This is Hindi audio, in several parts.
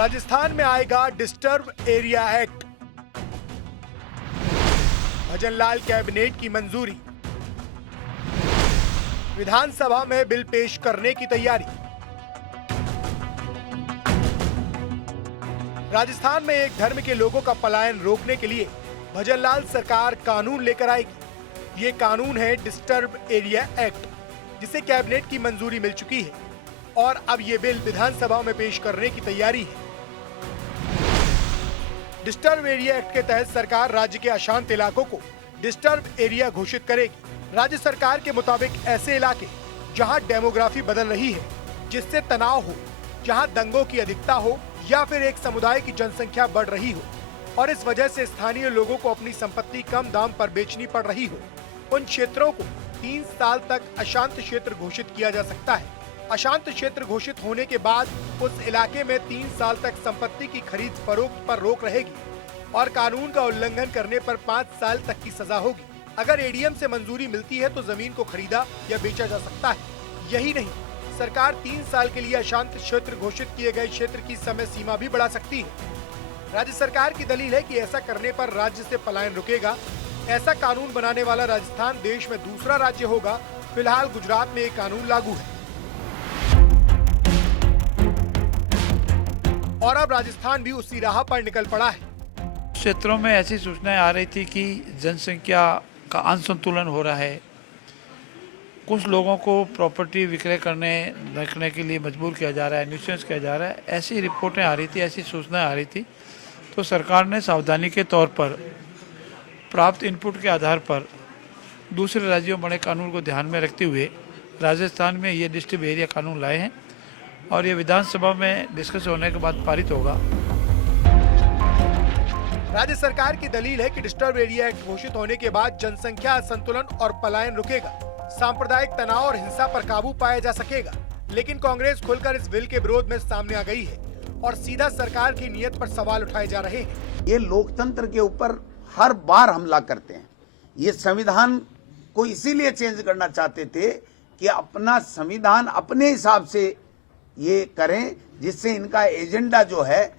राजस्थान में आएगा disturb area act. Bhajanlal cabinet की मंजूरी। विधानसभा में बिल पेश करने की तैयारी। राजस्थान में एक धर्म के लोगों का पलायन रोकने के लिए भजनलाल सरकार कानून लेकर आएगी। ये कानून है डिस्टर्ब एरिया एक्ट, जिसे कैबिनेट की मंजूरी मिल चुकी है और अब ये बिल विधानसभा में पेश करने की तैयारी है। डिस्टर्ब एरिया एक्ट के तहत सरकार राज्य के अशांत इलाकों को डिस्टर्ब एरिया घोषित करेगी। राज्य सरकार के मुताबिक ऐसे इलाके जहां डेमोग्राफी बदल रही है, जिससे तनाव हो, जहां दंगों की अधिकता हो या फिर एक समुदाय की जनसंख्या बढ़ रही हो और इस वजह से स्थानीय लोगों को अपनी संपत्ति कम दाम पर बेचनी पड़ रही हो, उन क्षेत्रों को 3 साल तक अशांत क्षेत्र घोषित किया जा सकता है। अशांत क्षेत्र घोषित होने के बाद उस इलाके में 3 साल तक संपत्ति की खरीद फरोख्त पर रोक रहेगी और कानून का उल्लंघन करने पर 5 साल तक की सजा होगी। अगर एडीएम से मंजूरी मिलती है तो जमीन को खरीदा या बेचा जा सकता है। यही नहीं, सरकार 3 साल के लिए अशांत क्षेत्र घोषित किए गए क्षेत्र की समय सीमा भी बढ़ा सकती है। राज्य सरकार की दलील है कि ऐसा करने पर राज्य से पलायन रुकेगा। ऐसा कानून बनाने वाला राजस्थान देश में दूसरा राज्य होगा। फिलहाल गुजरात में एक कानून लागू है और अब राजस्थान भी उसी राह पर निकल पड़ा है। क्षेत्रों में ऐसी सूचनाएं आ रही थी कि जनसंख्या का असंतुलन हो रहा है, कुछ लोगों को प्रॉपर्टी विक्रय रखने के लिए मजबूर किया जा रहा है, न्यूसेंस किया जा रहा है। ऐसी रिपोर्टें आ रही थी, ऐसी सूचनाएं आ रही थी। तो सरकार ने सावधानी के तौर पर प्राप्त इनपुट के आधार पर दूसरे राज्यों में बने कानून को ध्यान में रखते हुए राजस्थान में ये डिस्टर्ब एरिया कानून लाए हैं और ये विधानसभा में डिस्कस होने के बाद पारित होगा। राज्य सरकार की दलील है कि डिस्टर्ब एरिया एक्ट घोषित होने के बाद जनसंख्या असंतुलन और पलायन रुकेगा, सांप्रदायिक तनाव और हिंसा पर काबू पाया जा सकेगा। लेकिन कांग्रेस खुलकर इस बिल के विरोध में सामने आ गई है और सीधा सरकार की नीयत पर सवाल उठाए जा रहे हैं। ये लोकतंत्र के ऊपर हर बार हमला करते हैं। ये संविधान को इसीलिए चेंज करना चाहते थे कि अपना संविधान अपने हिसाब से ये करें, जिससे इनका एजेंडा जो है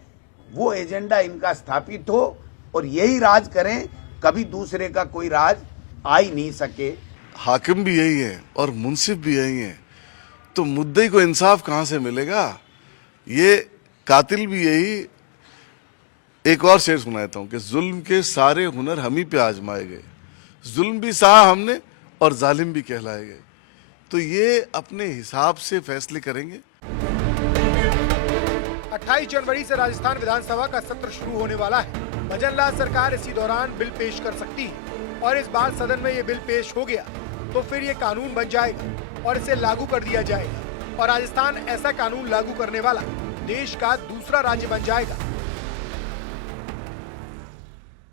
वो एजेंडा इनका स्थापित हो और यही राज करें, कभी दूसरे का कोई राज आ ही नहीं सके। हाकिम भी यही है और मुंसिफ भी यही है, तो मुद्दई को इंसाफ कहां से मिलेगा? ये कातिल भी यही। एक और शेर सुनाता हूं कि जुल्म के सारे हुनर हम ही पे आजमाए गए, जुल्म भी सहा हमने और जालिम भी कहलाए गए। तो ये अपने हिसाब से फैसले करेंगे। 28 जनवरी से राजस्थान विधानसभा का सत्र शुरू होने वाला है। भजनलाल सरकार इसी दौरान बिल पेश कर सकती है और इस बार सदन में ये बिल पेश हो गया तो फिर ये कानून बन जाएगा और इसे लागू कर दिया जाएगा और राजस्थान ऐसा कानून लागू करने वाला देश का दूसरा राज्य बन जाएगा।